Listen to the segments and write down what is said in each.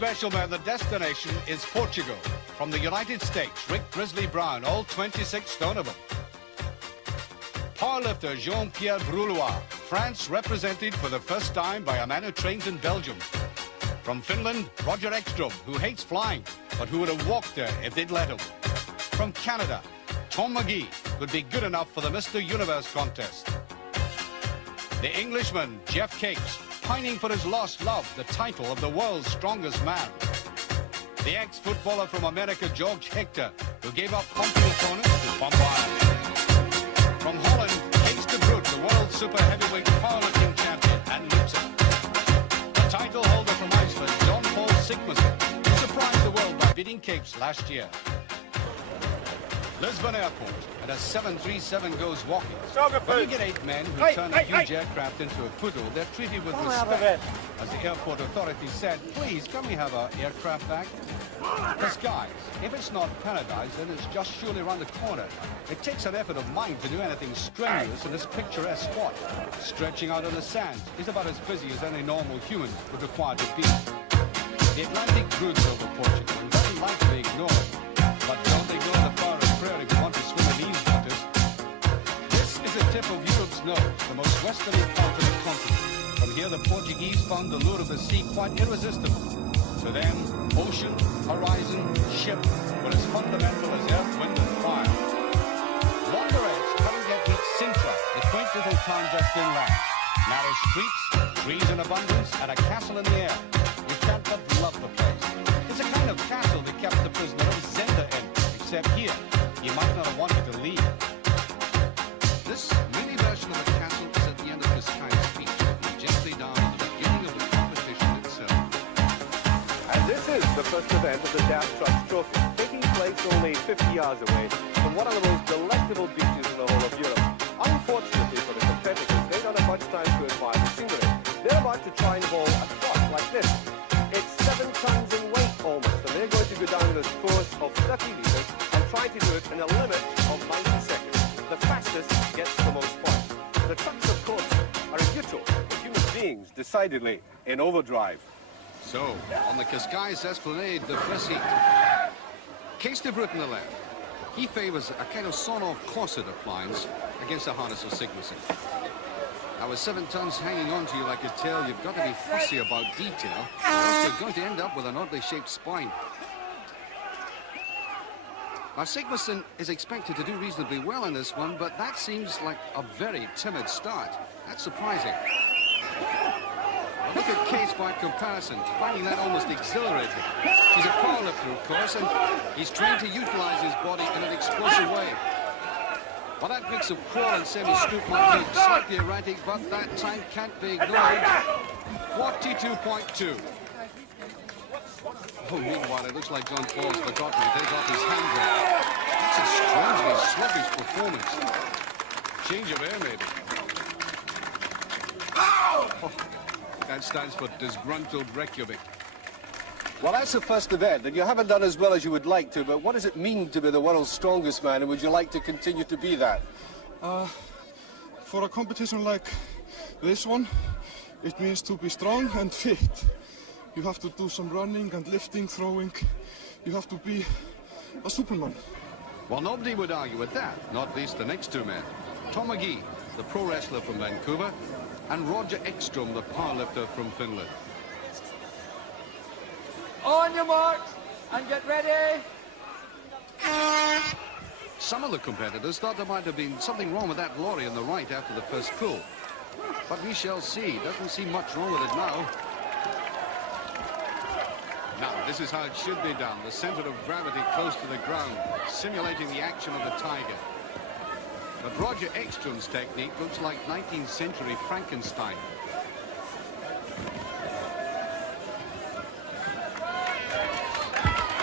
special, man. The destination is Portugal. From the United States, Rick Grizzly Brown, all 26 stone of them. Powerlifter Jean-Pierre Brulois, France represented for the first time by a man who trains in Belgium. From Finland, Roger Ekstrom, who hates flying, but who would have walked there if they'd let him. From Canada, Magee would be good enough for the Mr. Universe contest. The Englishman, Geoff, pining for his lost love, the title of the world's strongest man. The ex-footballer from America, George Hechter, who gave up pumping opponents to pump iron. From Holland, Vreugd, the world super heavyweight powerlifting champion and loser. The title holder from Iceland, Jon-Pall Sigmarsson, who surprised the world by beating Capes last year. Lisbon Airport, and a 737 goes walking. When you get 8 men who turn a huge aircraft into a poodle, they're treated with respect. As the airport authorities said, please, can we have our aircraft back? Cascais, if it's not paradise, then it's just surely around the corner. It takes an effort of mind to do anything strenuous in this picturesque spot. Stretching out on the sands is about as busy as any normal human would require to be. The Atlantic broods over Portugal and doesn't like to be ignored. But don't ignore the power of prayer if you want to swim in these waters. This is the tip of Europe's nose, the most westerly part of the continent. From here, the Portuguese found the lure of the sea quite irresistible. To them, ocean, horizon, ship were as fundamental as earth, wind, and fire. Wanderers couldn't get beat Sintra, the quaint little town just inland. Narrow streets, trees in abundance, and a castle in the air. You can't but love the place. It's a kind of castle that kept the prisoner of Zenda in, except here, you might not have wanted to leave. This mini version of the castle is at the end of Cascais' speech, looking gently down at the beginning of the competition itself. And this is the first event of the Dam Trust Trophy, taking place only 50 yards away from one of the most delectable beaches in the whole of Europe. Unfortunately for the competitors, they don't have much time to admire the scenery. They're about to try and haul a truck like this. It's 7 tons in weight almost, and they're going to go down this course of 30 meters and try to do it in a limit of 90 seconds. The fastest gets the most points. The trucks, of course, are in neutral, but human beings decidedly in overdrive. So, on the Cascais Esplanade, the first heat. Cees de Vreugd on the left. He favors a kind of sawn-off corset appliance against a harness of Sigmarsson. Now, with 7 tons hanging on to you like a tail, you've got to be fussy about detail, or else you're going to end up with an oddly shaped spine. Now, Sigmarsson is expected to do reasonably well in this one, but that seems like a very timid start. That's surprising. Now, look at Cees by comparison, finding that almost exhilarating. He's a powerlifter, of course, and he's trained to utilize his body in an explosive way. Well, that mix of crawl and semi-scoop might be slightly erratic, but that time can't be ignored. 42.2. Oh, meanwhile, it looks like Jon-Pall's forgotten to take off his handbrake. That's a strangely sluggish performance. Change of air, maybe. Oh, that stands for disgruntled Reykjavik. Well, that's the first event, and you haven't done as well as you would like to, but what does it mean to be the world's strongest man, and would you like to continue to be that? For a competition like this one, it means to be strong and fit. You have to do some running and lifting, throwing. You have to be a superman. Well, nobody would argue with that, not least the next 2 men. Magee, the pro wrestler from Vancouver, and Roger Ekstrom, the powerlifter from Finland. On your marks, and get ready. Some of the competitors thought there might have been something wrong with that lorry on the right after the first pull. But we shall see. Doesn't seem much wrong with it now. Now, this is how it should be done. The center of gravity close to the ground, simulating the action of the tiger. But Roger Ekstrom's technique looks like 19th century Frankenstein.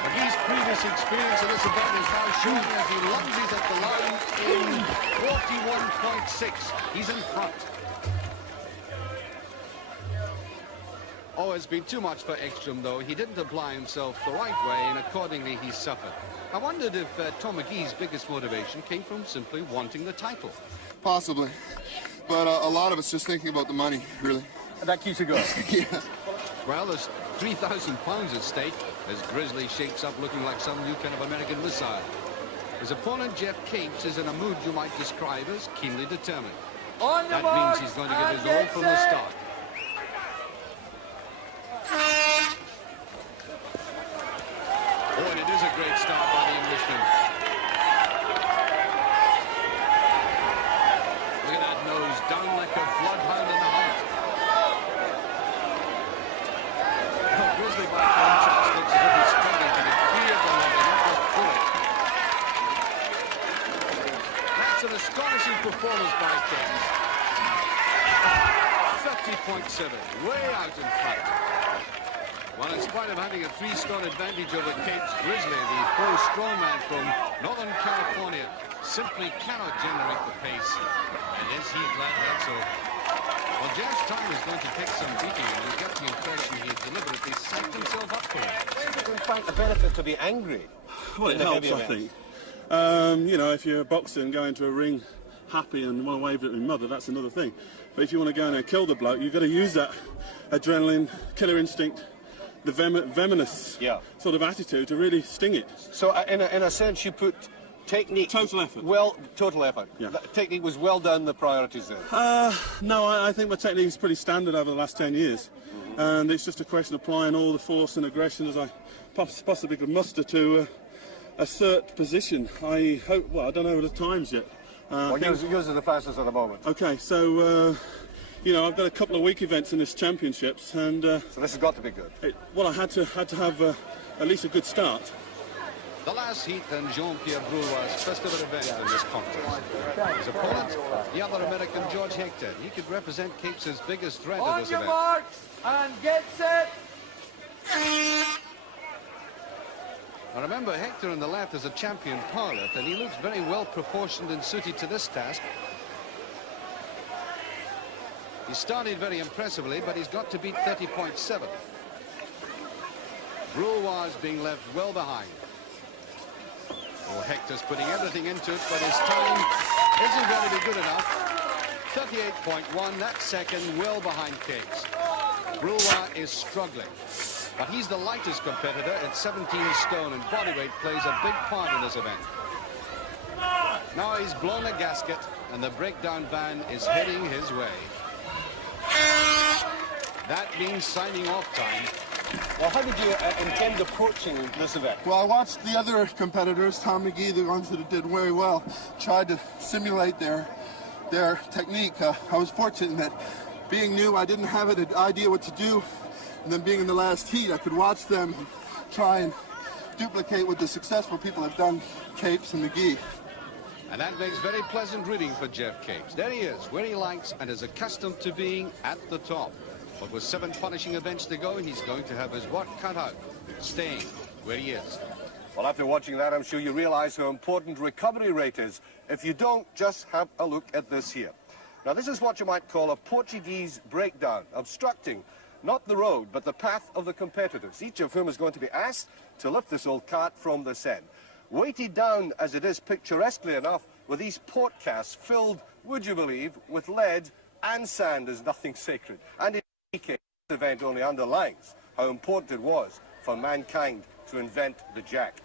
Magee's previous experience of this event is now showing as he lunges at the line in 41.6. He's in front. Oh, it's been too much for Ekstrom, though. He didn't apply himself the right way, and accordingly he suffered. I wondered if Magee's biggest motivation came from simply wanting the title. Possibly. But a lot of it's just thinking about the money, really. And that keeps you going. Yeah. Well, there's 3,000 pounds at stake as Grizzly shapes up looking like some new kind of American missile. His opponent, Geoff, is in a mood you might describe as keenly determined. That means he's going to give his all from the start. Oh, and it is a great start by the Englishman. Look at that nose, down like a bloodhound in the hunt. Oh, Grizzly by contrast looks as if he's struggling to get clear of the level, not just pull it. That's an astonishing performance by Cees. 30.7, way out in front. Well, in spite of having a 3-stone advantage over Capes, Grizzly, the pro strongman from Northern California, simply cannot generate the pace. And is he glad that so? Well, Geoff's time is going to take some beating, and you get the impression he deliberately psyched himself up for it. It's in fact a benefit to be angry. Well, it helps, I think. You know, if you're a boxer and go into a ring happy and want to wave at your mother, that's another thing. But if you want to go in and kill the bloke, you've got to use that adrenaline, killer instinct, the venomous sort of attitude to really sting it. So in a sense you put technique... Total effort. Well, total effort. Yeah. The technique was well done, the priorities there. No, I think my technique is pretty standard over the last 10 years. And it's just a question of applying all the force and aggression as I possibly could muster to assert position. I hope, well, I don't know the times yet. Well, yours are the fastest at the moment. Okay, so... you know, I've got a couple of week events in this championships, and so this has got to be good. Well, I had to have at least a good start. The last heat and Jean-Pierre Brulois' first ever event in this contest. His opponent, the other American, George Hechter. He could represent Capes' biggest threat at this event. On your marks and get set. Now remember, Hechter on the left is a champion pilot, and he looks very well proportioned and suited to this task. He started very impressively, but he's got to beat 30.7. Brulois being left well behind. Oh, Hector's putting everything into it, but his time isn't going to be good enough. 38.1, that's second, well behind Capes. Brulois is struggling, but he's the lightest competitor at 17 stone, and bodyweight plays a big part in this event. Now he's blown a gasket, and the breakdown van is heading his way. That means signing off time. Well, how did you intend approaching this event? Well, I watched the other competitors, Tom Magee, the ones that did very well, tried to simulate their technique. I was fortunate in that being new, I didn't have an idea what to do, and then being in the last heat, I could watch them try and duplicate what the successful people have done, Capes and Magee. And that makes very pleasant reading for Geoff Capes. There he is, where he likes and is accustomed to being at the top. But with 7 punishing events to go, he's going to have his work cut out, staying where he is. Well, after watching that, I'm sure you realize how important recovery rate is. If you don't, just have a look at this here. Now, this is what you might call a Portuguese breakdown, obstructing not the road, but the path of the competitors, each of whom is going to be asked to lift this old cart from this end. Weighted down, as it is picturesquely enough, with these port casks filled, would you believe, with lead and sand is nothing sacred. And in any case, this event only underlines how important it was for mankind to invent the jack.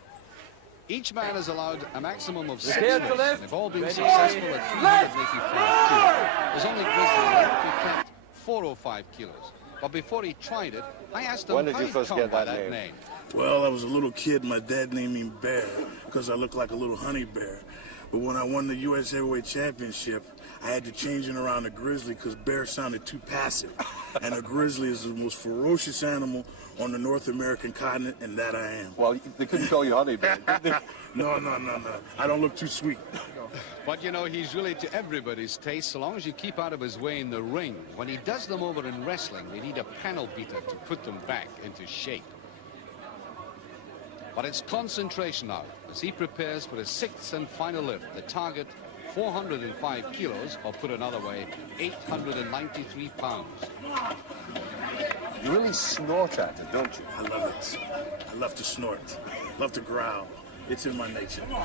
Each man is allowed a maximum of 6 Prepare to lifts, lift. and they've all been Ready. successful at 385 kilos. There's only Grizzly left who clamped 405 kilos. But before he tried it, I asked him When did how you he first come get by that that name? name. Well, I was a little kid. My dad named me Bear because I looked like a little honey bear. But when I won the U.S. Heavyweight Championship, I had to change it around to Grizzly because Bear sounded too passive. And a grizzly is the most ferocious animal on the North American continent, and that I am. Well, they couldn't call you honey bear, did they? No. I don't look too sweet. But, you know, he's really to everybody's taste, so long as you keep out of his way in the ring. When he does them over in wrestling, they need a panel beater to put them back into shape. But it's concentration now as he prepares for his 6th and final lift. The target, 405 kilos, or put another way, 893 pounds. You really snort at it, don't you? I love it. I love to snort. Love to growl. It's in my nature. Don't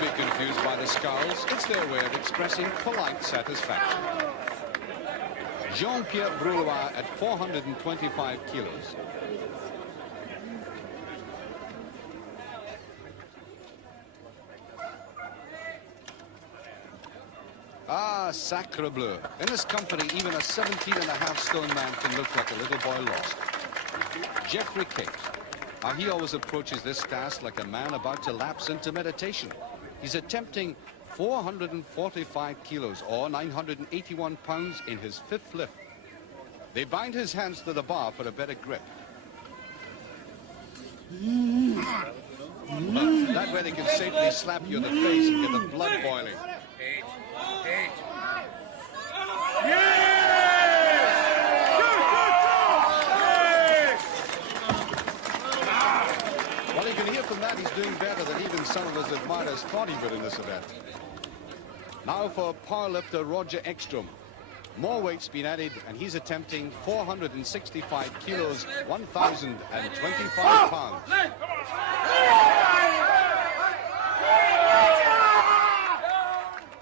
be confused by the scowls. It's their way of expressing polite satisfaction. Jean-Pierre Brulois at 425 kilos. Ah, sacre bleu. In his company, even a 17.5 stone man can look like a little boy lost. Geoff Hechter. Now, he always approaches this task like a man about to lapse into meditation. He's attempting 445 kilos, or 981 pounds, in his 5th lift. They bind his hands to the bar for a better grip. That way they can safely slap you in the face and get the blood boiling. Well, you can hear from that he's doing better than even some of his admirers thought he would in this event. Now for powerlifter Roger Ekstrom. More weight's been added, and he's attempting 465 kilos, 1,025 pounds.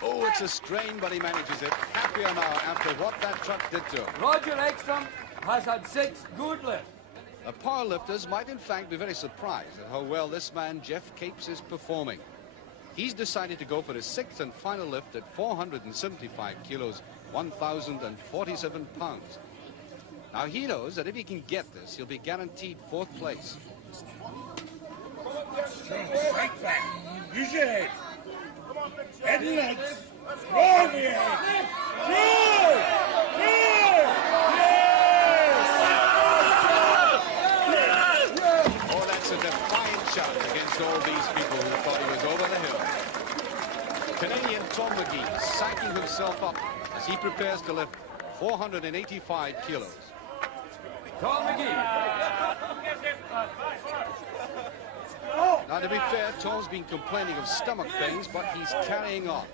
Oh, it's a strain, but he manages it. Happier now after what that truck did to him. Roger Ekstrom has had 6 good lifts. The powerlifters might in fact be very surprised at how well this man, Geoff Capes, is performing. He's decided to go for his 6th and final lift at 475 kilos, 1,047 pounds. Now he knows that if he can get this, he'll be guaranteed 4th place. Fight back. Use your head. Head and legs. Roll your head. Roll! Oh, that's a defiant shout against all these people who thought he was over the hill. Canadian Magee psyching himself up as he prepares to lift 485 kilos. Magee. Now, to be fair, Tom's been complaining of stomach pains, but he's carrying on.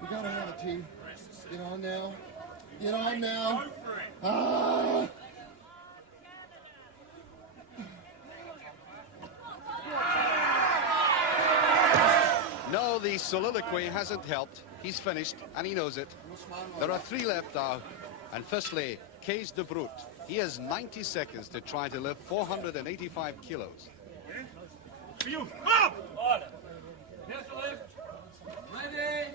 You gotta have it, team. Get on now. Get on now. Ah! No, the soliloquy hasn't helped. He's finished, and he knows it. There are 3 left now. And firstly, Cees de Vreugd. He has 90 seconds to try to lift 485 kilos. For you. Up! Eerste lift. Ready.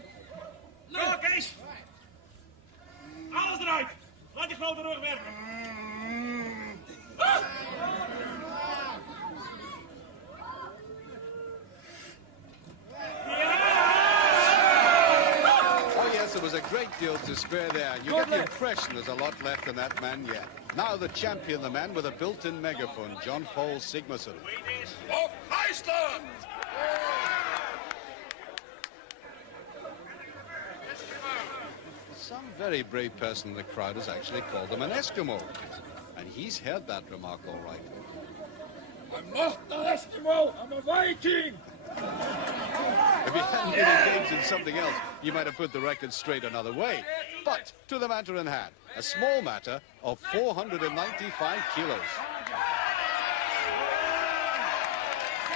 Go, Kees! Alles eruit! Laat die grote rug werken! Oh yes, it was a great deal to spare there. You get the impression there's a lot left in that man yet. Now the champion, the man with a built-in megaphone, Jon-Pall Sigmarsson. Of Iceland! Some very brave person in the crowd has actually called him an Eskimo. And he's heard that remark all right. I'm not an Eskimo, I'm a Viking! If you hadn't been engaged in something else, you might have put the record straight another way. But to the matter in hand, a small matter of 495 kilos.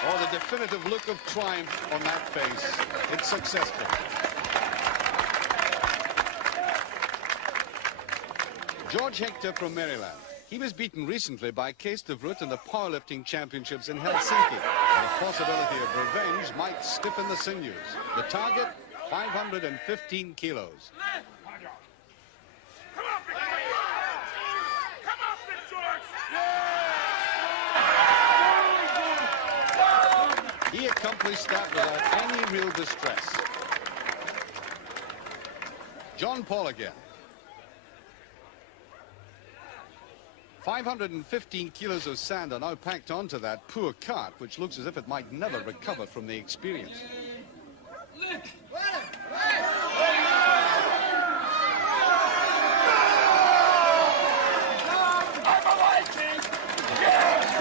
Oh, the definitive look of triumph on that face. It's successful. George Hechter from Maryland. He was beaten recently by Cees de Vreugd in the powerlifting championships in Helsinki. And the possibility of revenge might stiffen the sinews. The target, 515 kilos. He accomplished that without any real distress. Jon-Pall again. 515 kilos of sand are now packed onto that poor cart, which looks as if it might never recover from the experience. He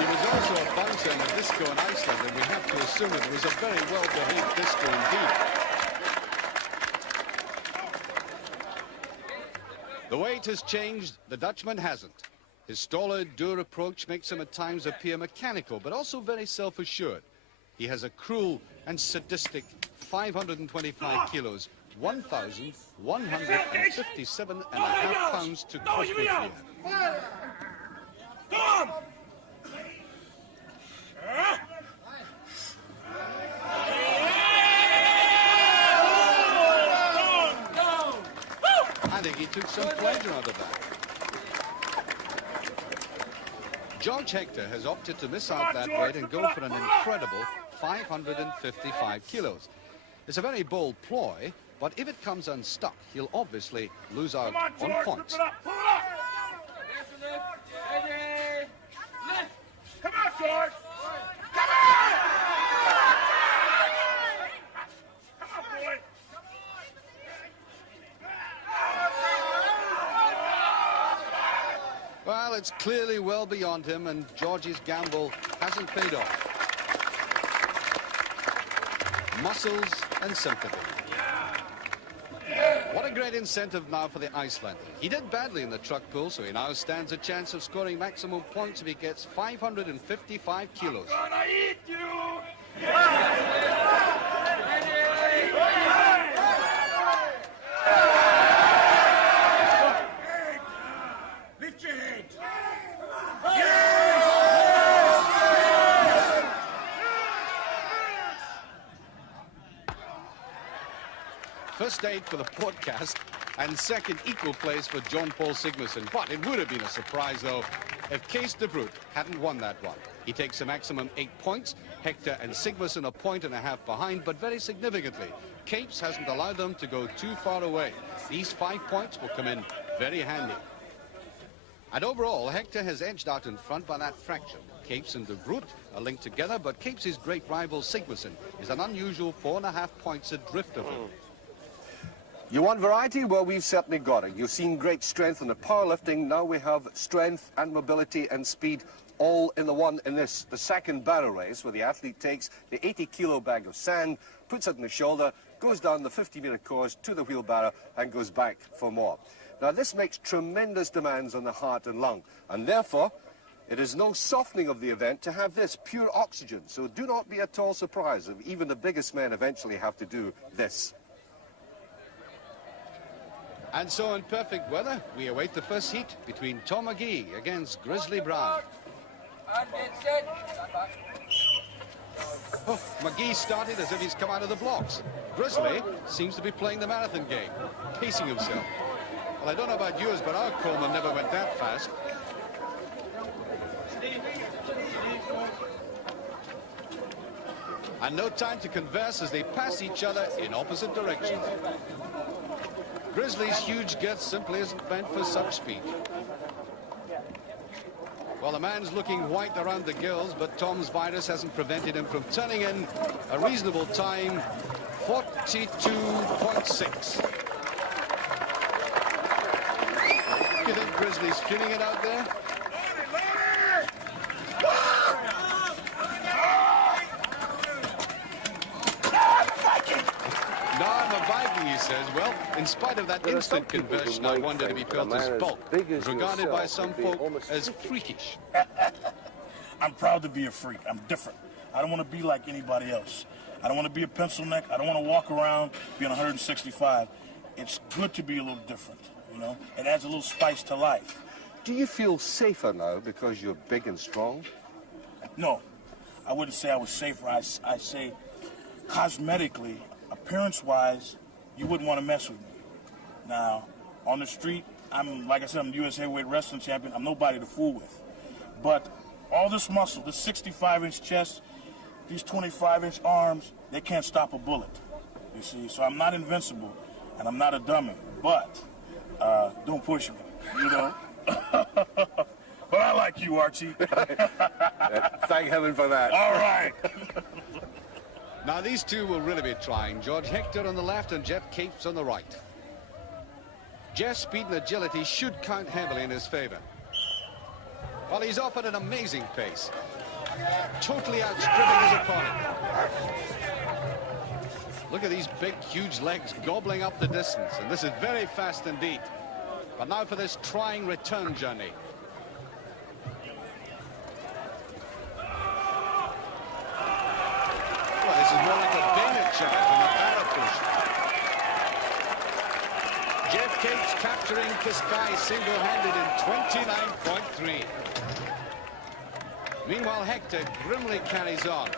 was also a bouncer in a disco in Iceland, and we have to assume it was a very well-behaved disco indeed. The weight has changed, the Dutchman hasn't. His stolid, dour approach makes him at times appear mechanical, but also very self-assured. He has a cruel and sadistic 525 kilos, 1,157.5 pounds to cope with here. I think he took some pleasure out of that. George Hechter has opted to miss out that weight and go for an incredible 555 kilos. It's a very bold ploy, but if it comes unstuck, he'll obviously lose out on points. Come on, George! Come on! Come on, boy! Well, it's clearly well beyond him, and George's gamble hasn't paid off. Muscles and sympathy. What a great incentive now for the Icelander. He did badly in the truck pull, so he now stands a chance of scoring maximum points if he gets 555 kilos. I'm gonna eat you! Lift your head! First aid for the podcast, and second equal place for Jon-Pall Sigmarsson. But it would have been a surprise, though, if Cees de Vreugd hadn't won that one. He takes a maximum 8 points. Hechter and Sigmarsson a point and a half behind, but very significantly, Cees hasn't allowed them to go too far away. These 5 points will come in very handy. And overall, Hechter has edged out in front by that fraction. Cees and de Vreugd are linked together, but Cees' great rival Sigmarsson is an unusual 4.5 points adrift of him. You want variety? Well, we've certainly got it. You've seen great strength in the powerlifting. Now we have strength and mobility and speed all in the one in this, the second barrow race, where the athlete takes the 80-kilo bag of sand, puts it on the shoulder, goes down the 50-meter course to the wheelbarrow and goes back for more. Now, this makes tremendous demands on the heart and lung, and therefore, it is no softening of the event to have this pure oxygen. So do not be at all surprised if even the biggest men eventually have to do this. And so in perfect weather, we await the first heat between Tom Magee against Grizzly Brown. And get set. Oh, Magee started as if he's come out of the blocks. Grizzly seems to be playing the marathon game, pacing himself. Well, I don't know about yours, but our Coleman never went that fast. And no time to converse as they pass each other in opposite directions. Grizzly's huge girth simply isn't meant for such speed. Well, the man's looking white around the gills, but Tom's virus hasn't prevented him from turning in a reasonable time, 42.6. Do you think Grizzly's feeling it out there? No, I'm a Viking, he says. Well, in spite of that instant conversion, I wondered if he felt his bulk was regarded by some folk as freakish. I'm proud to be a freak. I'm different. I don't want to be like anybody else. I don't want to be a pencil neck. I don't want to walk around being 165. It's good to be a little different, you know? It adds a little spice to life. Do you feel safer now because you're big and strong? No, I wouldn't say I was safer. I say cosmetically, appearance-wise, you wouldn't want to mess with me. Now, on the street, like I said, I'm the U.S. heavyweight wrestling champion. I'm nobody to fool with. But all this muscle, this 65-inch chest, these 25-inch arms, they can't stop a bullet, you see? So I'm not invincible, and I'm not a dummy. But don't push me, you know? But I like you, Archie. Thank heaven for that. All right. Now, these two will really be trying. George Hechter on the left and Geoff on the right. Geoff's speed and agility should count heavily in his favor. Well, he's off at an amazing pace, totally outstripping his opponent. Look at these big, huge legs gobbling up the distance, and this is very fast indeed. But now for this trying return journey. Well, this is more like a bayonet shot than a barrow push. Geoff Capes capturing Cascais single-handed in 29.3. Meanwhile, Hechter grimly carries on,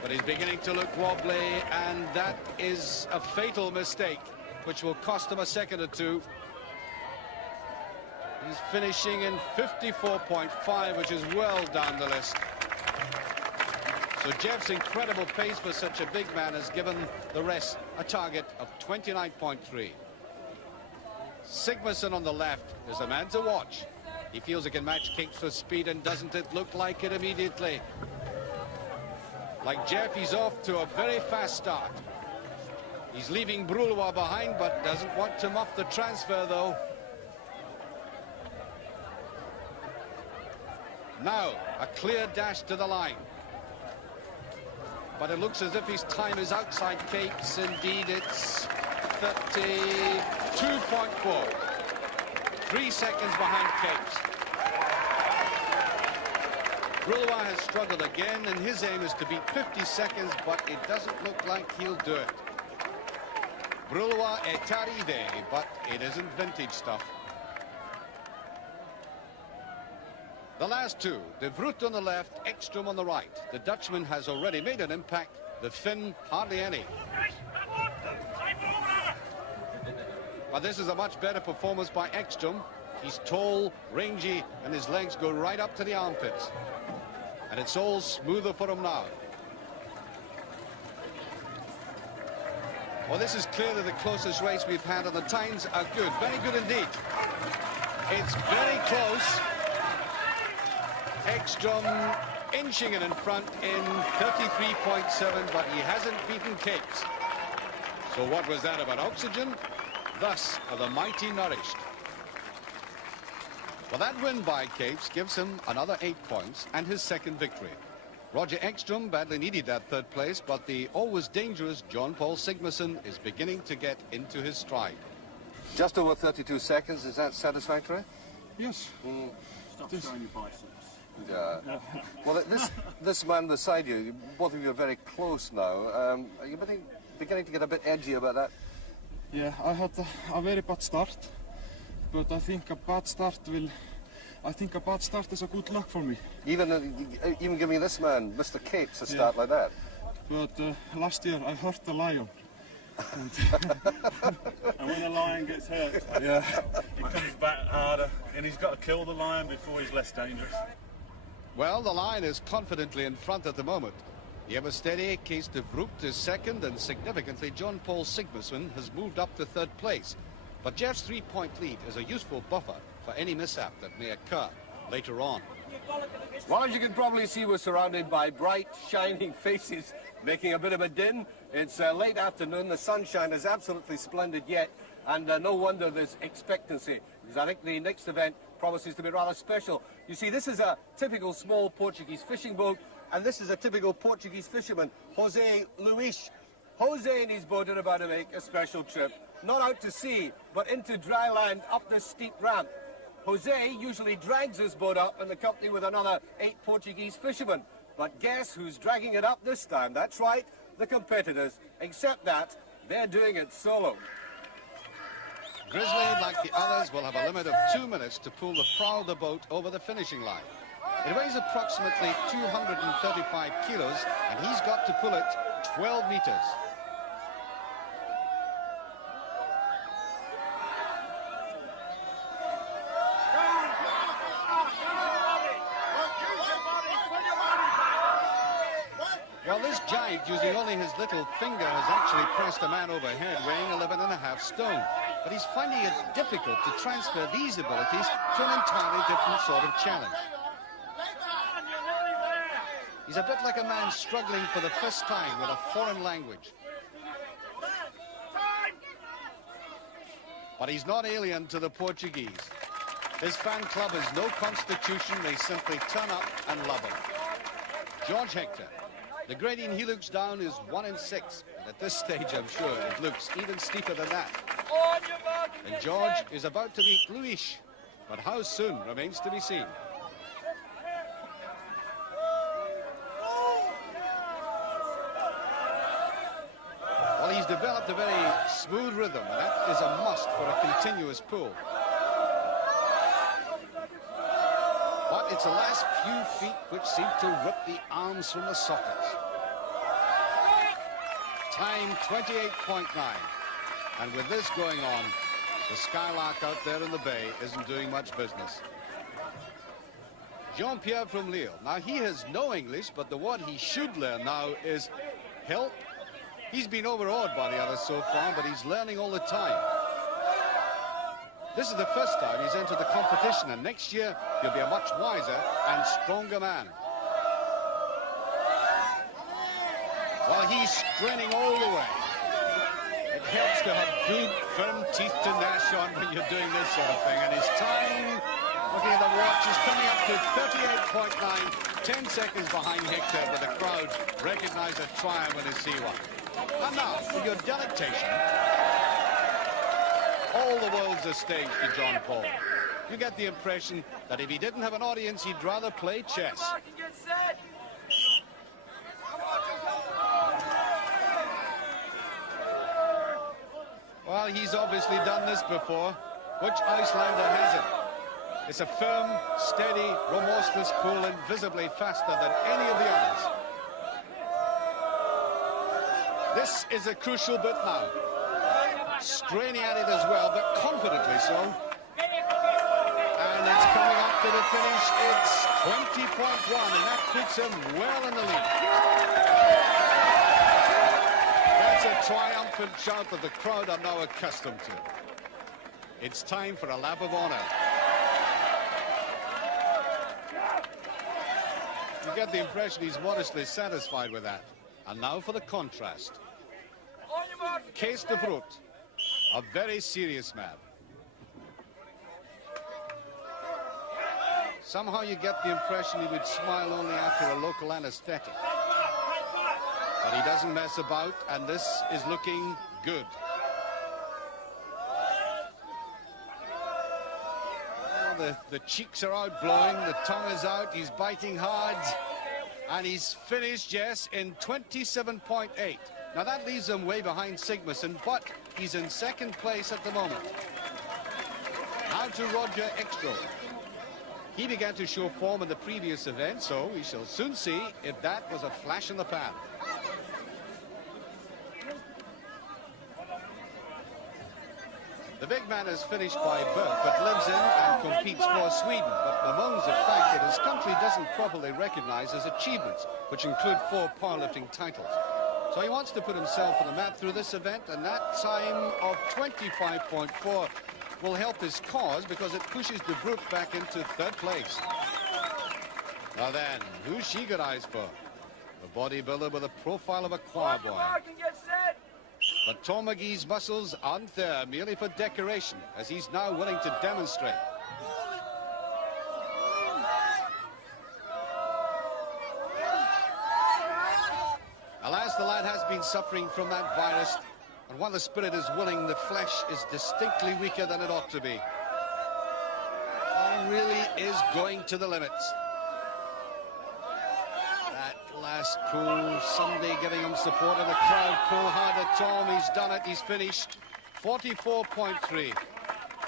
but he's beginning to look wobbly, and that is a fatal mistake, which will cost him a second or two. He's finishing in 54.5, which is well down the list. So Geoff's incredible pace for such a big man has given the rest a target of 29.3. Sigmarsson on the left is the man to watch. He feels he can match Capes for speed, and doesn't it look like it immediately? Like Geoff, he's off to a very fast start. He's leaving Brulois behind, but doesn't want to muff the transfer, though. Now, a clear dash to the line. But it looks as if his time is outside Capes. Indeed, it's 32.4. 3 seconds behind Capes. Brulois has struggled again, and his aim is to beat 50 seconds, but it doesn't look like he'll do it. Brulois est arrivé, but it isn't vintage stuff. The last two, the Vreugd on the left, Ekstrom on the right. The Dutchman has already made an impact, the Finn hardly any. But this is a much better performance by Ekstrom. He's tall, rangy, and his legs go right up to the armpits. And it's all smoother for him now. Well, this is clearly the closest race we've had, and the times are good, very good indeed. It's very close. Ekstrom inching it in front in 33.7, but he hasn't beaten Capes. So what was that about oxygen? Thus are the mighty nourished. Well, that win by Capes gives him another 8 points and his second victory. Roger Ekstrom badly needed that third place, but the always dangerous Jon-Pall Sigmarsson is beginning to get into his stride. Just over 32 seconds, is that satisfactory? Yes. Stop showing your biceps. Yeah. Well, this man beside you, both of you are very close now. Are you beginning to get a bit edgy about that? Yeah, I had a very bad start, but I think a bad start is a good luck for me. Even giving this man, Mr. Capes, a start like that. But last year I hurt the lion. And when the lion gets hurt, Yeah. he comes back harder, and he's got to kill the lion before he's less dangerous. Well, the line is confidently in front at the moment. The ever steady Cees de Vreugd is second, and significantly Jon-Pall Sigmarsson has moved up to third place. But Geoff's 3-point lead is a useful buffer for any mishap that may occur later on. Well, as you can probably see, we're surrounded by bright, shining faces making a bit of a din. It's late afternoon, the sunshine is absolutely splendid yet, and no wonder there's expectancy, because I think the next event promises to be rather special. You see, this is a typical small Portuguese fishing boat, and this is a typical Portuguese fisherman, José Luís. José and his boat are about to make a special trip, not out to sea, but into dry land up this steep ramp. José usually drags his boat up in the company with another 8 Portuguese fishermen. But guess who's dragging it up this time? That's right, the competitors, except that they're doing it solo. Grizzly, like the others, will have a limit of 2 minutes to pull the prow of the boat over the finishing line. It weighs approximately 235 kilos, and he's got to pull it 12 meters. Well, this giant, using only his little finger, has actually pressed a man overhead weighing 11.5 stone. But he's finding it difficult to transfer these abilities to an entirely different sort of challenge. He's a bit like a man struggling for the first time with a foreign language. But he's not alien to the Portuguese. His fan club has no constitution, they simply turn up and love him. George Hechter. The gradient he looks down is 1 in 6, and at this stage I'm sure it looks even steeper than that. On your mark and And get George set. is about to beat Luis, but how soon remains to be seen. Well, he's developed a very smooth rhythm, and that is a must for a continuous pull. But it's the last few feet which seem to rip the arms from the sockets. Time 28.9. And with this going on, the Skylark out there in the bay isn't doing much business. Jean-Pierre from Lille. Now, he has no English, but the word he should learn now is help. He's been overawed by the others so far, but he's learning all the time. This is the first time he's entered the competition, and next year he'll be a much wiser and stronger man. Well, he's straining all the way. It helps to have good, firm teeth to gnash on when you're doing this sort of thing. And his time, looking at the watch, is coming up to 38.9, 10 seconds behind Hechter, but the crowd recognize a triumph when they see one. And now, for your delectation, all the world's a stage to Jon-Pall. You get the impression that if he didn't have an audience, he'd rather play chess. Mark and get set. Well, he's obviously done this before. Which Icelander hasn't? It's a firm, steady, remorseless pull, and visibly faster than any of the others. This is a crucial bit now. Straining at it as well, but confidently so. And it's coming up to the finish. It's 20.1, and that puts him well in the lead. That's a triumphant shout that the crowd are now accustomed to. It's time for a lap of honor. You get the impression he's modestly satisfied with that. And now for the contrast. On your mark and get Cees de Vreugd, a very serious man. Somehow you get the impression he would smile only after a local anesthetic. But he doesn't mess about, and this is looking good. Well, the cheeks are out blowing, the tongue is out, he's biting hard, and he's finished, yes, in 27.8. Now that leaves him way behind Sigmarsson, but he's in second place at the moment. Now to Roger Ekstrom. He began to show form in the previous event, so we shall soon see if that was a flash in the pan. The big man is finished by birth, but lives in and competes for Sweden, but bemoans the fact that his country doesn't properly recognize his achievements, which include 4 powerlifting titles. So he wants to put himself on the map through this event, and that time of 25.4 will help his cause because it pushes de Vreugd back into 3rd place. Now then, who's she got eyes for? The bodybuilder with a profile of a choir on your boy. mark and get set. But Tom Magee's muscles aren't there merely for decoration, as he's now willing to demonstrate. Alas, the lad has been suffering from that virus, and while the spirit is willing, the flesh is distinctly weaker than it ought to be. He really is going to the limits. That last pull, somebody giving him support, and the crowd pull harder. Tom, he's done it, he's finished. 44.3.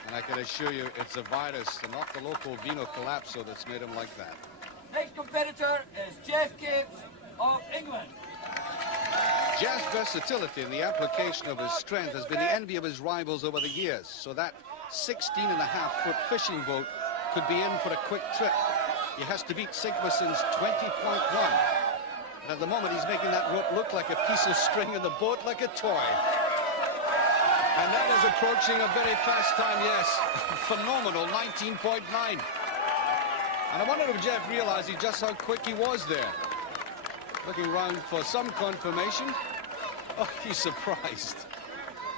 And I can assure you, it's a virus and not the local veno collapso that's made him like that. Next competitor is Geoff of England. Geoff's versatility in the application of his strength has been the envy of his rivals over the years, so that 16.5-foot fishing boat could be in for a quick trip. He has to beat Sigmarsson's 20.1. And at the moment, he's making that rope look like a piece of string and the boat like a toy. And that is approaching a very fast time, yes. Phenomenal, 19.9. And I wonder if Geoff realized just how quick he was there. Looking round for some confirmation. Oh, he's surprised.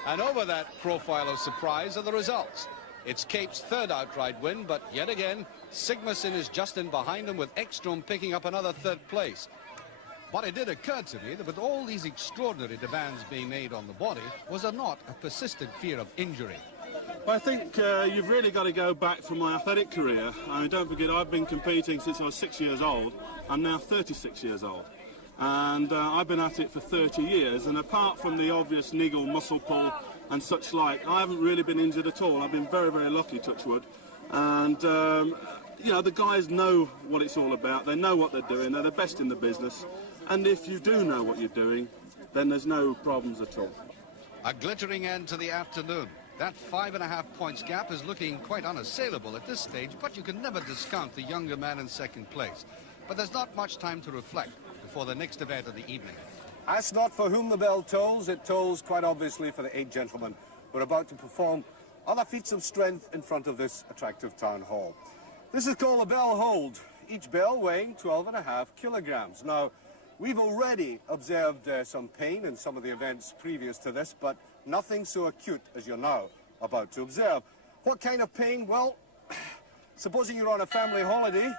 And over that profile of surprise are the results. It's Cape's 3rd outright win, but yet again, Sigmarsson is just in behind him, with Ekstrom picking up another 3rd place. But it did occur to me that with all these extraordinary demands being made on the body, was there not a persistent fear of injury? I think you've really got to go back from my athletic career. I mean, don't forget, I've been competing since I was 6 years old. I'm now 36 years old. And I've been at it for 30 years. And apart from the obvious niggle, muscle pull and such like, I haven't really been injured at all. I've been very, very lucky, touch wood. And, you know, the guys know what it's all about. They know what they're doing. They're the best in the business. And if you do know what you're doing, then there's no problems at all. A glittering end to the afternoon. That 5.5 points gap is looking quite unassailable at this stage, but you can never discount the younger man in second place. But there's not much time to reflect before the next event of the evening. Ask not for whom the bell tolls. It tolls quite obviously for the 8 gentlemen who are about to perform other feats of strength in front of this attractive town hall. This is called a bell hold, each bell weighing 12.5 kilograms. Now, we've already observed some pain in some of the events previous to this, but nothing so acute as you're now about to observe. What kind of pain? Well, supposing you're on a family holiday,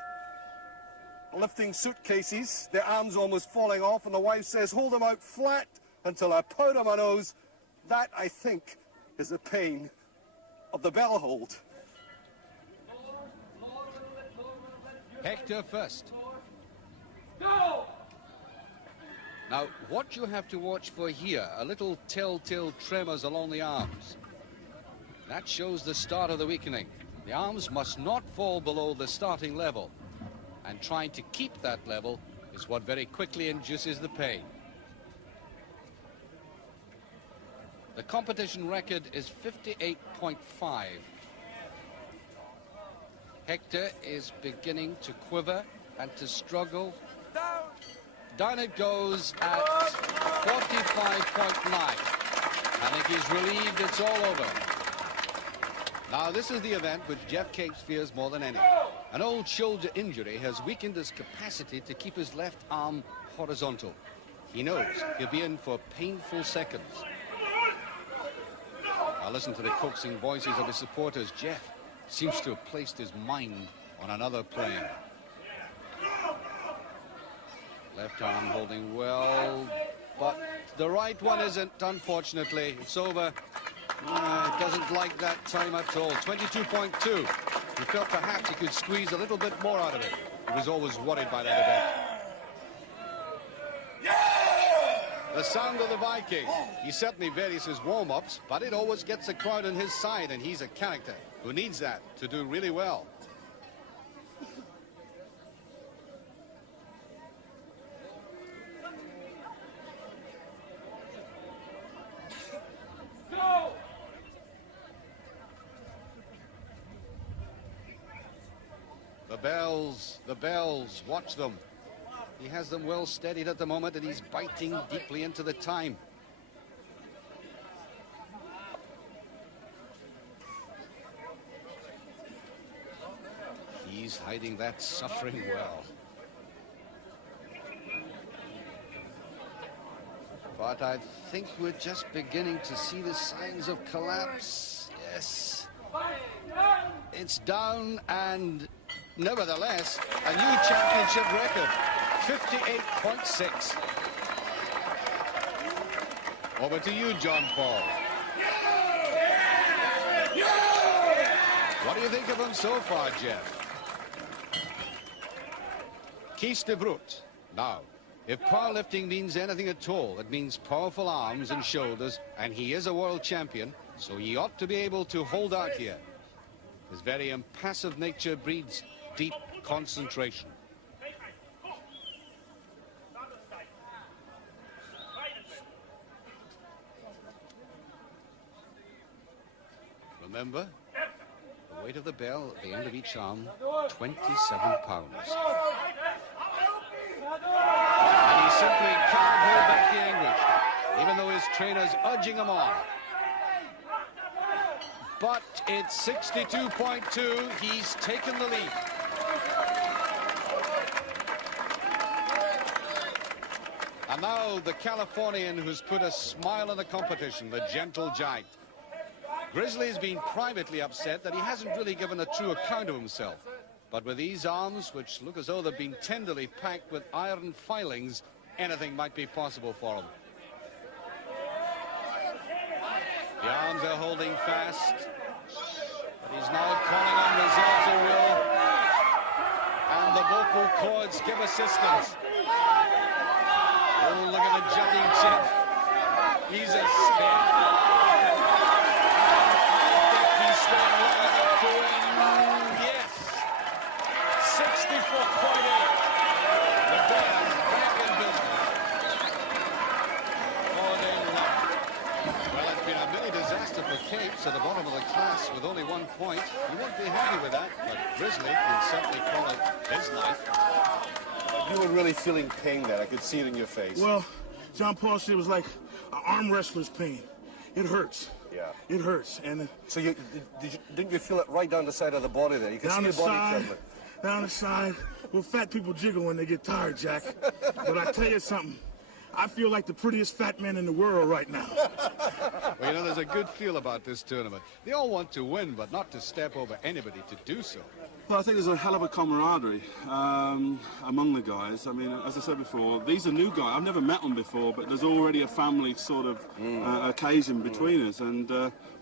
lifting suitcases, the arms almost falling off, and the wife says, hold them out flat until I powder my nose. That, I think, is the pain of the bell hold. Hechter first. Go! Now, what you have to watch for here, a little telltale tremors along the arms. That shows the start of the weakening. The arms must not fall below the starting level. And trying to keep that level is what very quickly induces the pain. The competition record is 58.5. Hechter is beginning to quiver and to struggle. Down it goes at 45.9. I think he's relieved it's all over. Now, this is the event which Geoff Capes fears more than any. An old shoulder injury has weakened his capacity to keep his left arm horizontal. He knows he'll be in for painful seconds. Now, listen to the coaxing voices of his supporters. Geoff seems to have placed his mind on another plane. Left arm holding well, but the right one isn't, unfortunately. It's over. It doesn't like that time at all. 22.2. He felt perhaps he could squeeze a little bit more out of it. He was always worried by that event. The sound of the Viking. He certainly varies his warm-ups, but it always gets the crowd on his side, and he's a character who needs that to do really well. The bells, watch them. He has them well steadied at the moment, and he's biting deeply into the time. He's hiding that suffering well. But I think we're just beginning to see the signs of collapse. Yes. It's down, and nevertheless, a new championship record, 58.6. Over to you, Jon-Pall. What do you think of him so far, Geoff? Cees de Vreugd. Now, if powerlifting means anything at all, it means powerful arms and shoulders, and he is a world champion, so he ought to be able to hold out here. His very impassive nature breeds deep concentration. Remember, the weight of the bell at the end of each arm, 27 pounds. And he simply can't hold back the anguish, even though his trainer's urging him on. But it's 62.2. He's taken the lead. And now the Californian who's put a smile on the competition, the gentle giant. Grizzly's been privately upset that he hasn't really given a true account of himself. But with these arms, which look as though they've been tenderly packed with iron filings, anything might be possible for him. The arms are holding fast, but he's now calling on resolve to will, and the vocal cords give assistance. Oh, look at the jumping Geoff. He's a spin. He's staying long enough to win. Yes. 64.8. The Bears back in business. Oh, they love it. Well, it's been a mini disaster for Capes at the bottom of the class with only 1 point. He won't be happy with that, but Grizzly can certainly call it his night. You were really feeling pain there. I could see it in your face. Well, Jon-Pall said it was like an arm wrestler's pain. It hurts. Yeah. It hurts. And so didn't you feel it right down the side of the body there? You can see your body trembling. Down the side. Well, fat people jiggle when they get tired, Jack. But I tell you something. I feel like the prettiest fat man in the world right now. Well, you know, there's a good feel about this tournament. They all want to win, but not to step over anybody to do so. Well, I think there's a hell of a camaraderie among the guys. I mean, as I said before, these are new guys. I've never met them before, but there's already a family sort of occasion between us, and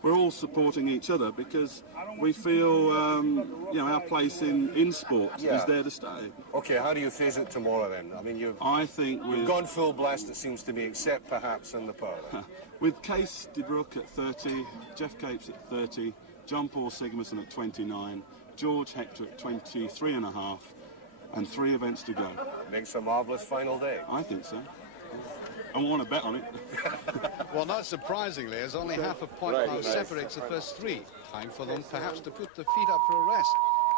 we're all supporting each other because we feel, you know, our place in sport is there to stay. Okay, how do you face it tomorrow then? I mean, you've gone full blast, it seems to me, except perhaps in the power. With Cees de Broek at 30, Geoff Capes at 30, Jon-Pall Sigmarsson at 29, George Hechter at 23.5, and 3 events to go. Makes a marvellous final day. I think so. I want to bet on it. Well, not surprisingly, as only half a point now separates the first 3. Time for them perhaps to put the feet up for a rest.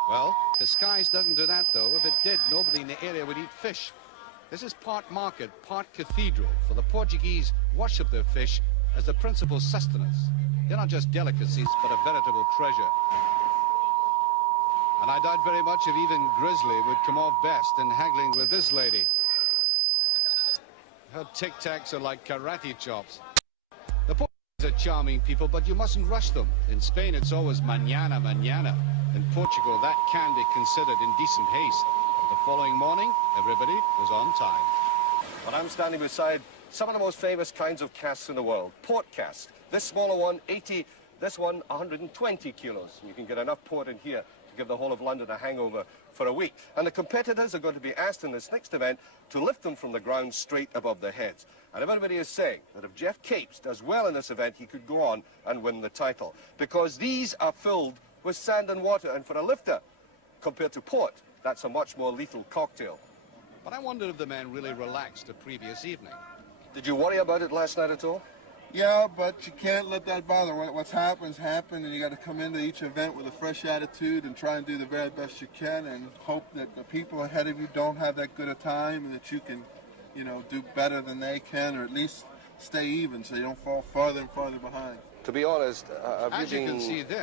Well, Cascais doesn't do that, though. If it did, nobody in the area would eat fish. This is part market, part cathedral, for the Portuguese worship their fish as the principal sustenance. They're not just delicacies, but a veritable treasure. And I doubt very much if even Grizzly would come off best in haggling with this lady. Her tic-tacs are like karate chops. The Portuguese are charming people, but you mustn't rush them. In Spain, it's always mañana, mañana. In Portugal, that can be considered indecent haste. But the following morning, everybody was on time. Well, I'm standing beside some of the most famous kinds of casks in the world. Port cask. This smaller one, 80. This one, 120 kilos. You can get enough port in here to give the whole of London a hangover for a week. And the competitors are going to be asked in this next event to lift them from the ground straight above their heads. And everybody is saying that if Geoff Capes does well in this event, he could go on and win the title. Because these are filled with sand and water, and for a lifter, compared to port, that's a much more lethal cocktail. But I wondered if the men really relaxed the previous evening. Did you worry about it last night at all? Yeah, but you can't let that bother. What's happened, and you got to come into each event with a fresh attitude and try and do the very best you can and hope that the people ahead of you don't have that good a time and that you can, you know, do better than they can, or at least stay even so you don't fall farther and farther behind. To be honest, I've been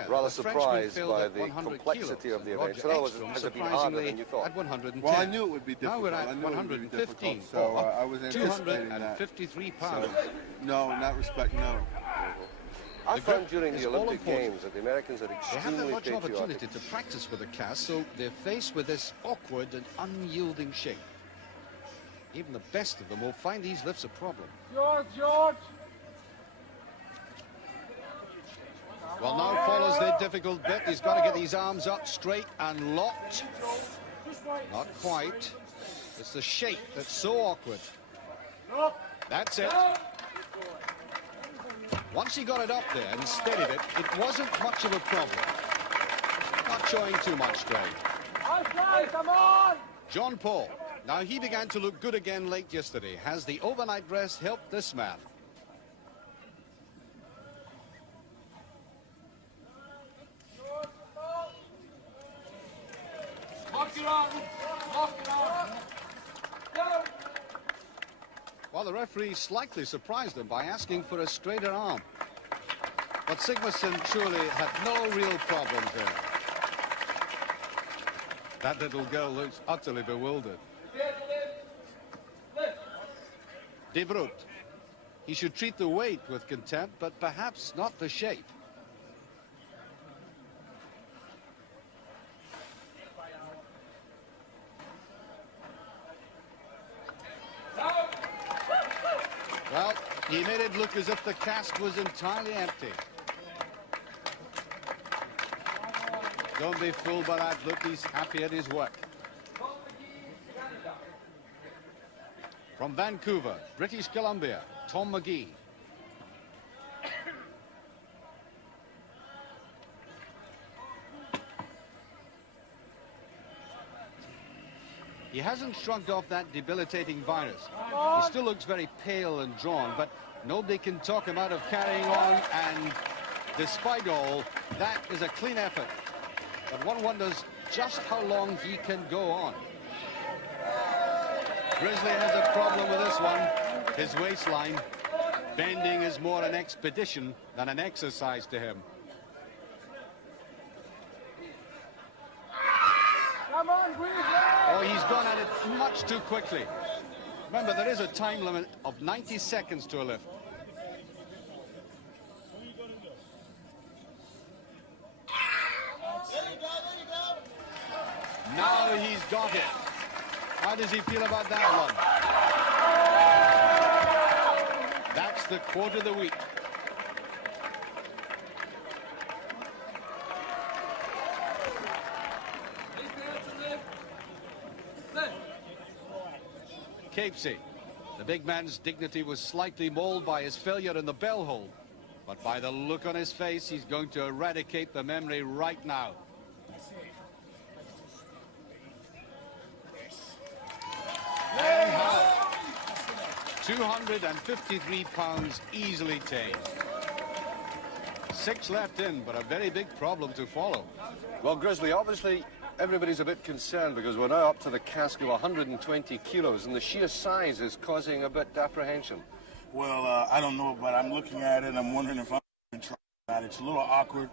rather surprised by the complexity of the event. So that was has it been harder than you thought? At 110. Well, I knew it would be difficult. Now we're at 115. So I was anticipating that. 253 pounds. So, no, in that respect, no. I found during the Olympic Games that the Americans are extremely patriotic. They haven't much opportunity to practice with the cast, so they're faced with this awkward and unyielding shape. Even the best of them will find these lifts a problem. George! Well, now follows the difficult bit. He's got to get these arms up straight and locked. Not quite. It's the shape that's so awkward. That's it. Once he got it up there and steadied it, it wasn't much of a problem. Not showing too much strain. Come on! Jon-Pall. Now, he began to look good again late yesterday. Has the overnight rest helped this man? Well, the referee slightly surprised him by asking for a straighter arm. But Sigmarsson truly had no real problems there. That little girl looks utterly bewildered. De Vreugd. He should treat the weight with contempt, but perhaps not the shape. He made it look as if the cask was entirely empty. Don't be fooled by that look. He's happy at his work. From Vancouver, British Columbia, Tom Magee. He hasn't shrugged off that debilitating virus. He still looks very pale and drawn, but nobody can talk him out of carrying on, and despite all, that is a clean effort. But one wonders just how long he can go on. Grizzly has a problem with this one, his waistline. Bending is more an expedition than an exercise to him. Come on, Grizzly! Oh, he's gone at it much too quickly. Remember, there is a time limit of 90 seconds to a lift. Now he's got it. How does he feel about that one? That's the quote of the week. Cascais. The big man's dignity was slightly mauled by his failure in the bell hold, but by the look on his face, he's going to eradicate the memory right now. And how? 253 pounds easily tamed. 6 left in, but a very big problem to follow. Well, Grizzly, obviously everybody's a bit concerned because we're now up to the cask of 120 kilos, and the sheer size is causing a bit of apprehension. Well, I don't know, but I'm looking at it and I'm wondering if I'm going to try that. It's a little awkward.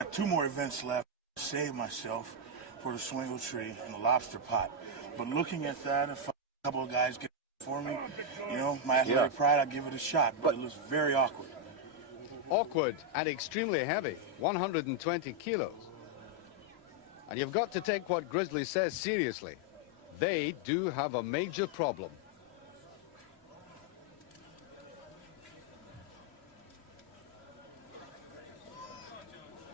I have 2 more events left to save myself for the swingletree and the lobster pot. But looking at that, if a couple of guys get it for me, you know, my athletic pride, I'll give it a shot. But it looks very awkward. Awkward and extremely heavy, 120 kilos. And you've got to take what Grizzly says seriously. They do have a major problem.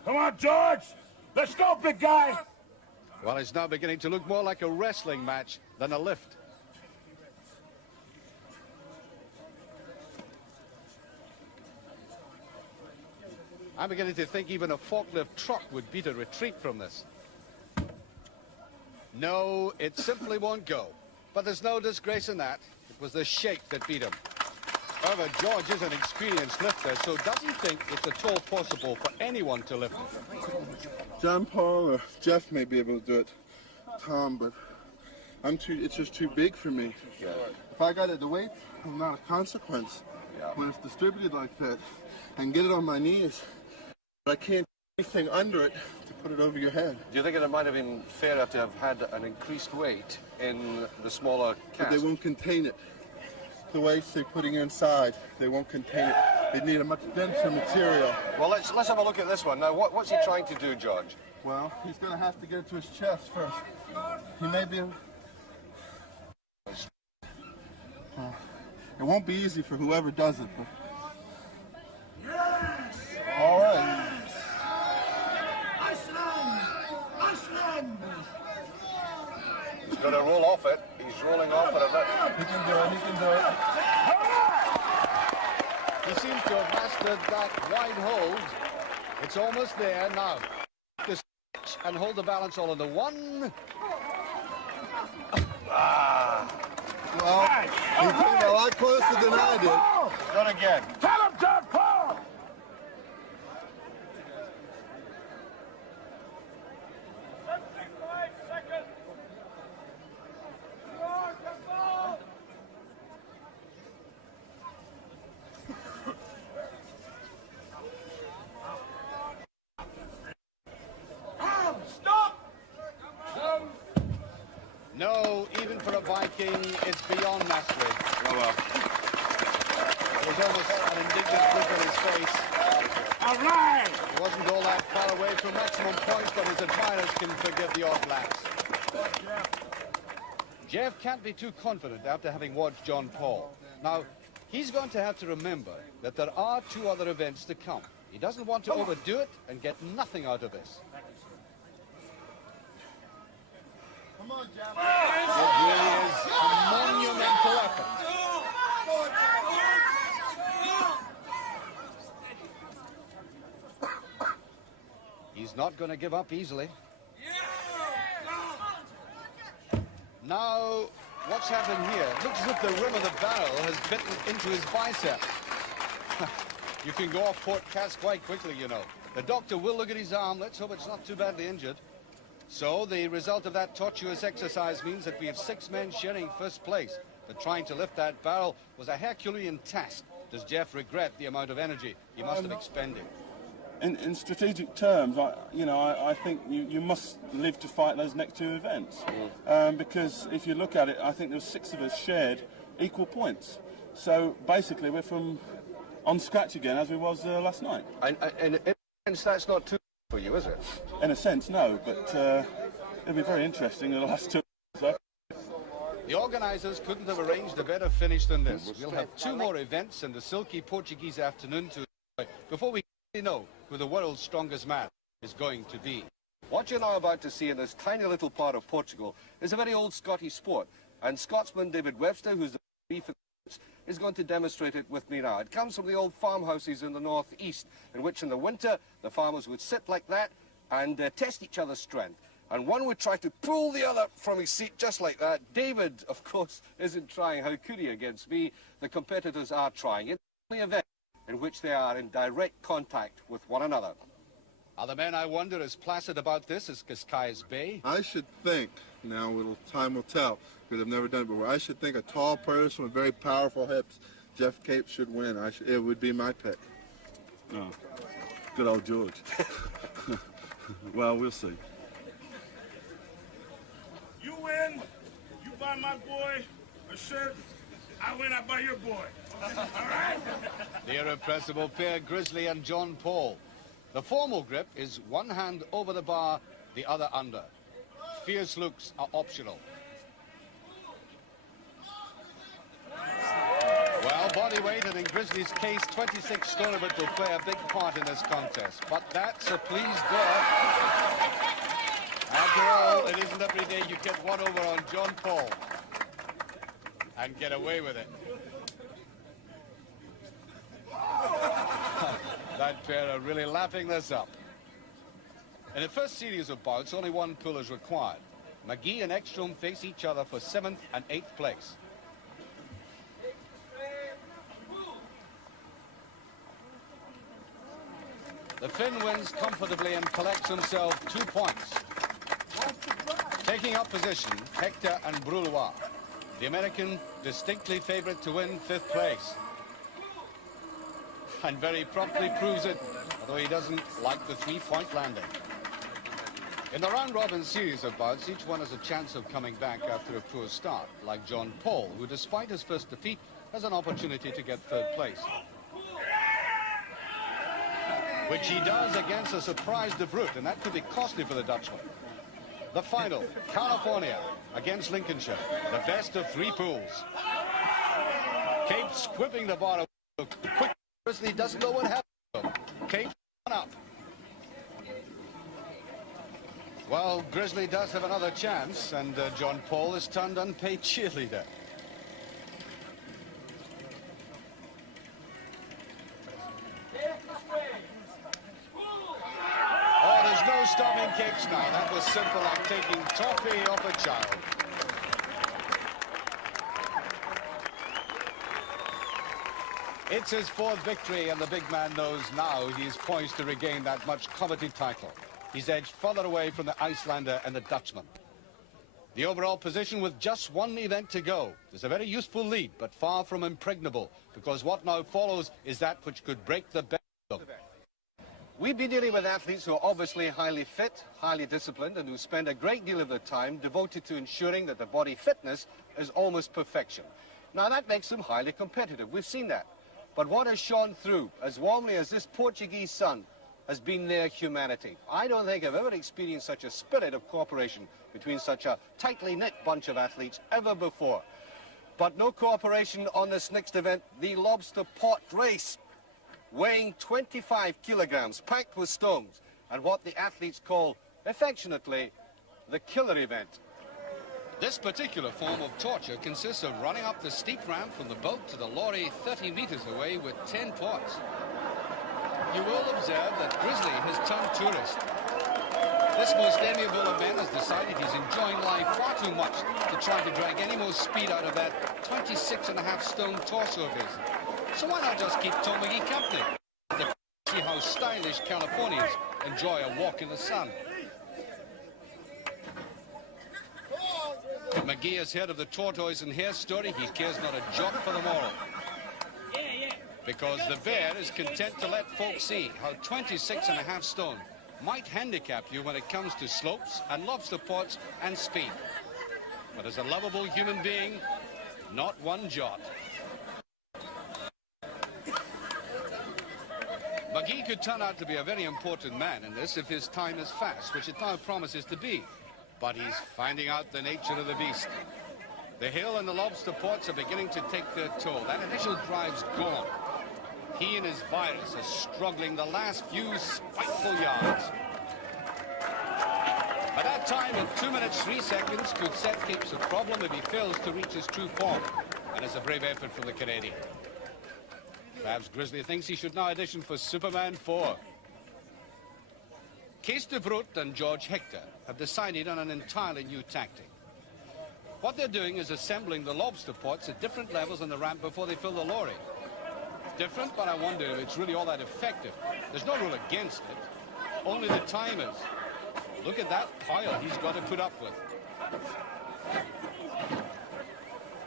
Come on, George! Let's go, big guy! Well, it's now beginning to look more like a wrestling match than a lift. I'm beginning to think even a forklift truck would beat a retreat from this. No, it simply won't go. But there's no disgrace in that. It was the shake that beat him. However, George is an experienced lifter, so does he think it's at all possible for anyone to lift him? Jon-Pall or Geoff may be able to do it, Tom, but it's just too big for me. Yeah. If I got it the weight, I'm not a consequence. Yeah. When it's distributed like that, I can get it on my knees, but I can't do anything under it to put it over your head. Do you think it might have been fairer to have had an increased weight in the smaller cask? But they won't contain it. The weights they're putting inside, they won't contain it. They need a much denser material. Well, let's have a look at this one. Now, what's he trying to do, George? Well, he's going to have to get it to his chest first. He may be... it won't be easy for whoever does it, but... Yes! All right. Iceland! Iceland! He's going to roll off it. He's rolling off it a bit. He can do it, he can do it. He seems to have mastered that wide hold. It's almost there now. To stretch and hold the balance all in the one. Well, he came a lot closer than I did. Done again. Tell him, Jon-Pall! No, even for a Viking, it's beyond mastery. Oh, well. There's almost an indignant look on his face. All right! He wasn't all that far away from maximum points, but his admirers can forgive the odd lapse. Geoff can't be too confident after having watched Jon-Pall. Now, He's going to have to remember that there are 2 other events to come. He doesn't want to overdo it and get nothing out of this. Come on, Jeff. It really is a monumental effort. He's not going to give up easily. Now, what's happened here? It looks as if the rim of the barrel has bitten into his bicep. You can go off Port Cask quite quickly, you know. The doctor will look at his arm. Let's hope it's not too badly injured. So the result of that tortuous exercise means that we have 6 men sharing first place. But trying to lift that barrel was a Herculean task. Does Geoff regret the amount of energy he must have expended? In strategic terms, I think you must live to fight those next 2 events. Because if you look at it, I think there were 6 of us shared equal points. So basically, we're on scratch again as we was last night. And in a sense, that's not too for you, is it? In a sense, no, but it'll be very interesting in the last 2 events. The organisers couldn't have arranged a better finish than this. We'll have 2 more events and the silky Portuguese afternoon to enjoy before we know who the world's strongest man is going to be. What you're now about to see in this tiny little part of Portugal is a very old Scottish sport, and Scotsman David Webster, who's the referee for this, is going to demonstrate it with me now. It comes from the old farmhouses in the northeast, in which in the winter the farmers would sit like that and test each other's strength. And one would try to pull the other from his seat just like that. David, of course, isn't trying. How could he against me? The competitors are trying. It's the only event in which they are in direct contact with one another. Are the men, I wonder, as placid about this as Cascais Bay? I should think, now time will tell, because I've never done it before, I should think a tall person with very powerful hips, Geoff Capes, should win. It would be my pick. Oh, good old George. Well, we'll see. You win, you buy my boy a shirt. I win, I buy your boy. All right? The irrepressible pair, Grizzly and Jon-Pall. The formal grip is one hand over the bar, the other under. Fierce looks are optional. Well, body weight, and in Grizzly's case, 26 stone of it will play a big part in this contest. But that's a pleased girl. After all, it isn't every day you get one over on Jon-Pall and get away with it. That pair are really lapping this up. In the first series of bouts, only 1 pull is required. Magee and Ekstrom face each other for 7th and 8th place. The Finn wins comfortably and collects himself 2 points. Taking up position, Hechter and Brulois. The American distinctly favourite to win 5th place. And very promptly proves it, although he doesn't like the 3-point landing. In the round-robin series of bouts, each one has a chance of coming back after a poor start, like Jon-Pall, who, despite his first defeat, has an opportunity to get 3rd place. Which he does against a surprise de Vreugd, and that could be costly for the Dutchman. The final, California against Lincolnshire, the best of 3 pools. Capes whipping the bar quick. Grizzly doesn't know what happened. Capes one up. Well, Grizzly does have another chance, and Jon-Pall has turned unpaid cheerleader. Oh, there's no stopping Capes now. That was simple like taking toffee off a child. It's his 4th victory, and the big man knows now he is poised to regain that much coveted title. He's edged further away from the Icelander and the Dutchman. The overall position with just 1 event to go is a very useful lead, but far from impregnable, because what now follows is that which could break the best of them. We've been dealing with athletes who are obviously highly fit, highly disciplined, and who spend a great deal of their time devoted to ensuring that their body fitness is almost perfection. Now, that makes them highly competitive. We've seen that. But what has shone through as warmly as this Portuguese sun has been their humanity. I don't think I've ever experienced such a spirit of cooperation between such a tightly knit bunch of athletes ever before. But no cooperation on this next event, the lobster pot race, weighing 25 kilograms, packed with stones, and what the athletes call, affectionately, the killer event. This particular form of torture consists of running up the steep ramp from the boat to the lorry 30 meters away with 10 pots. You will observe that Grizzly has turned tourist. This most amiable of men has decided he's enjoying life far too much to try to drag any more speed out of that 26.5 stone torso of his. So why not just keep Tom Magee company? To see how stylish Californians enjoy a walk in the sun. Magee has heard of the tortoise and hare story. He cares not a jot for the moral. Because the bear is content to let folks see how 26.5 stone might handicap you when it comes to slopes and lobster pots and speed. But as a lovable human being, not one jot. Magee could turn out to be a very important man in this if his time is fast, which it now promises to be. But he's finding out the nature of the beast. The hill and the lobster pots are beginning to take their toll. That initial drive's gone. He and his virus are struggling the last few spiteful yards. At that time of 2 minutes 3 seconds could set Capes a problem if he fails to reach his true form. And it's a brave effort from the Canadian. Perhaps Grizzly thinks he should now audition for Superman 4. Cees de Vreugd and George Hechter have decided on an entirely new tactic. What they're doing is assembling the lobster pots at different levels on the ramp before they fill the lorry. Different, but I wonder if it's really all that effective. There's no rule against it, only the time is. Look at that pile he's got to put up with.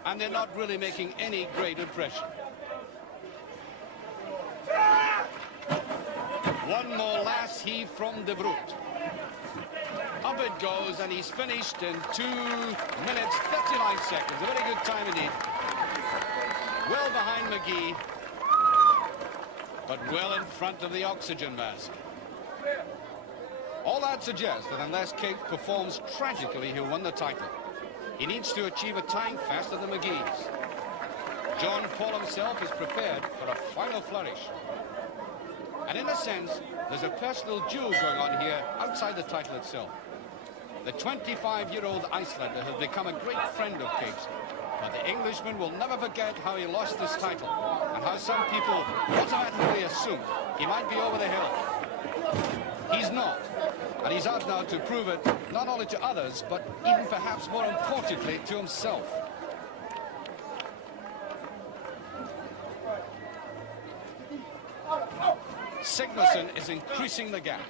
And they're not really making any great impression. One more last heave from de Vreugd. Up it goes, and he's finished in 2 minutes 39 seconds. A very good time indeed. Well behind Magee, but well in front of the oxygen mask. All that suggests that unless Cape performs tragically, he'll win the title. He needs to achieve a time faster than Magee's. Jon-Pall himself is prepared for a final flourish. And in a sense, there's a personal duel going on here outside the title itself. The 25-year-old Icelander has become a great friend of Cape's, but the Englishman will never forget how he lost this title and how some people automatically assume he might be over the hill. He's not, and he's out now to prove it not only to others, but even perhaps more importantly to himself. Sigmarsson is increasing the gap,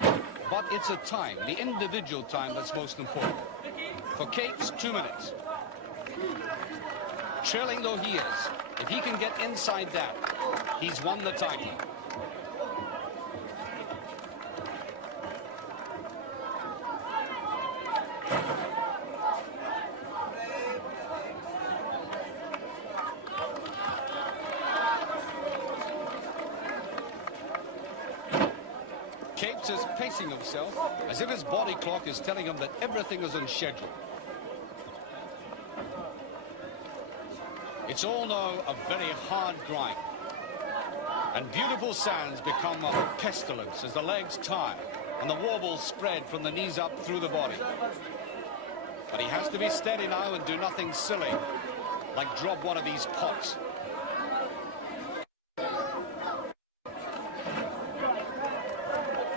but it's a time, the individual time, that's most important. For Capes, 2 minutes. Trailing though he is, if he can get inside that, he's won the title. Capes is pacing himself as if his body clock is telling him that everything is on schedule. It's all now a very hard grind. And beautiful sands become a pestilence as the legs tire and the wobbles spread from the knees up through the body. But he has to be steady now and do nothing silly, like drop one of these pots.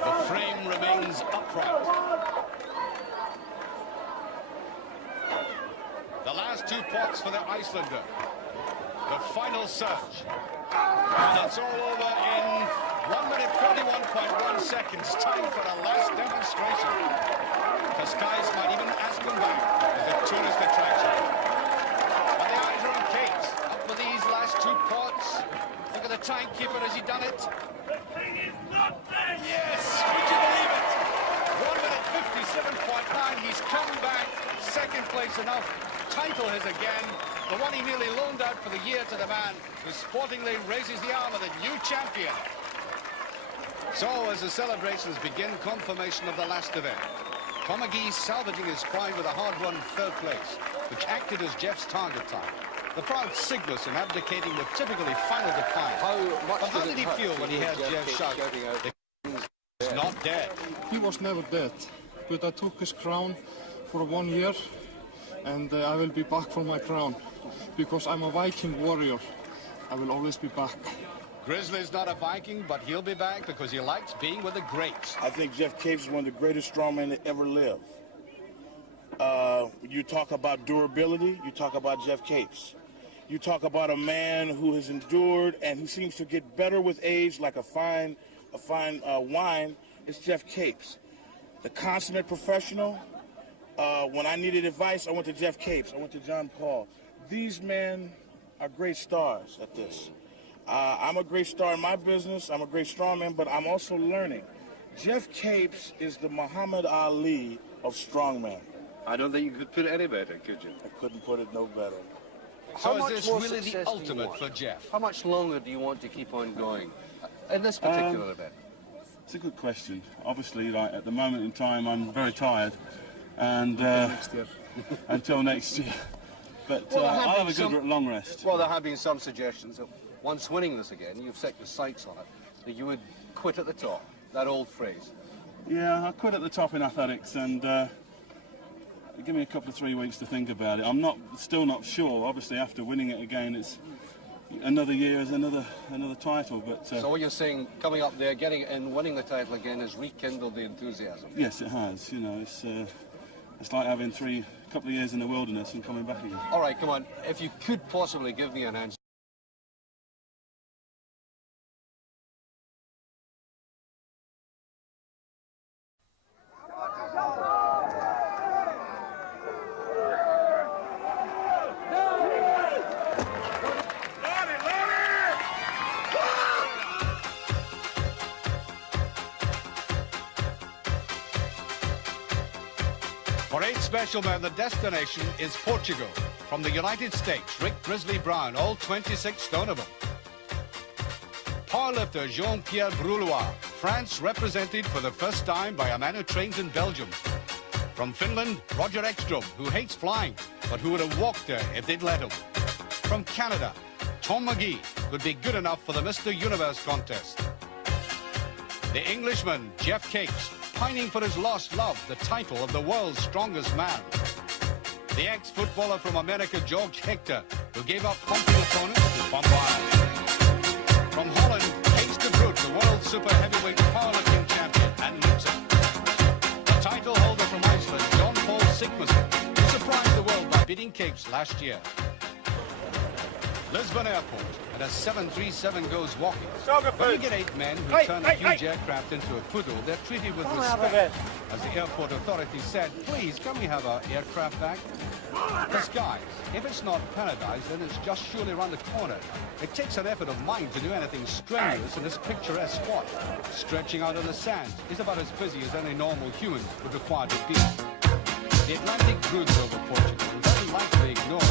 The frame remains upright. The last 2 pots for the Icelander. The final surge. And it's all over in 1 minute 41.1 seconds. Time for a last demonstration. Cascais might even ask him back as a tourist attraction. But the eyes are on Capes. Up for these last 2 pots. Look at the timekeeper. Has he done it? Yes! Would you believe it? 1 minute 57.9. He's come back. Second place enough. Title his again. The one he nearly loaned out for the year to the man who sportingly raises the arm of the new champion. So as the celebrations begin, confirmation of the last event. Magee salvaging his pride with a hard-won 3rd place, which acted as Geoff's target time. The proud Sigmarsson abdicating the typically final defiance. How did he feel when he heard Geoff shout, "He's not dead"? He was never dead, but I took his crown for 1 year, and I will be back for my crown, because I'm a Viking warrior. I will always be back. Grizzly's not a Viking, but he'll be back because he likes being with the greats. I think Geoff Capes is one of the greatest strongmen that ever lived. You talk about durability, you talk about Geoff Capes. You talk about a man who has endured and who seems to get better with age, like a fine wine. It's Geoff Capes. The consummate professional. When I needed advice, I went to Geoff Capes. I went to Jon-Pall. These men are great stars at this. I'm a great star in my business. I'm a great strongman, but I'm also learning. Geoff Capes is the Muhammad Ali of strongman. I don't think you could put it any better, could you? I couldn't put it no better. So is this really the ultimate for Geoff? How much longer do you want to keep on going in this particular event? It's a good question. Obviously, like at the moment in time, I'm very tired, and Next year. until next year. But Well, I'll have a good long rest. Well, there have been some suggestions that once winning this again, you've set your sights on it, that you would quit at the top. That old phrase. Yeah, I quit at the top in athletics, and give me a couple of 3 weeks to think about it. I'm still not sure. Obviously, after winning it again, it's another year is another title. But So what you're saying, coming up there, getting and winning the title again, has rekindled the enthusiasm. yes, it has. You know, it's like having a couple of years in the wilderness and coming back again. All right, come on. If you could possibly give me an answer. For 8 special men, the destination is Portugal. From the United States, Rick Grizzly Brown, all 26 stone of them. Powerlifter Jean-Pierre Brulois, France represented for the first time by a man who trains in Belgium. From Finland, Roger Ekstrom, who hates flying, but who would have walked there if they'd let him. From Canada, Tom Magee could be good enough for the Mr. Universe contest. The Englishman, Geoff Capes, pining for his lost love, the title of the world's strongest man. The ex-footballer from America, George Hechter, who gave up pumping opponents to Bombay. From Holland, Kees de Vreugd, the world super heavyweight powerlifting champion and loser. The title holder from Iceland, Jon-Pall Sigmarsson, who surprised the world by beating Capes last year. Lisbon Airport, and a 737 goes walking. When you get 8 men who turn a huge aircraft into a poodle, they're treated with respect. As the airport authorities said, please, can we have our aircraft back? Cascais, if it's not paradise, then it's just surely around the corner. It takes an effort of mind to do anything strenuous in this picturesque spot. Stretching out on the sand is about as busy as any normal human would require to be. The Atlantic broods over Portugal and doesn't like to be ignored.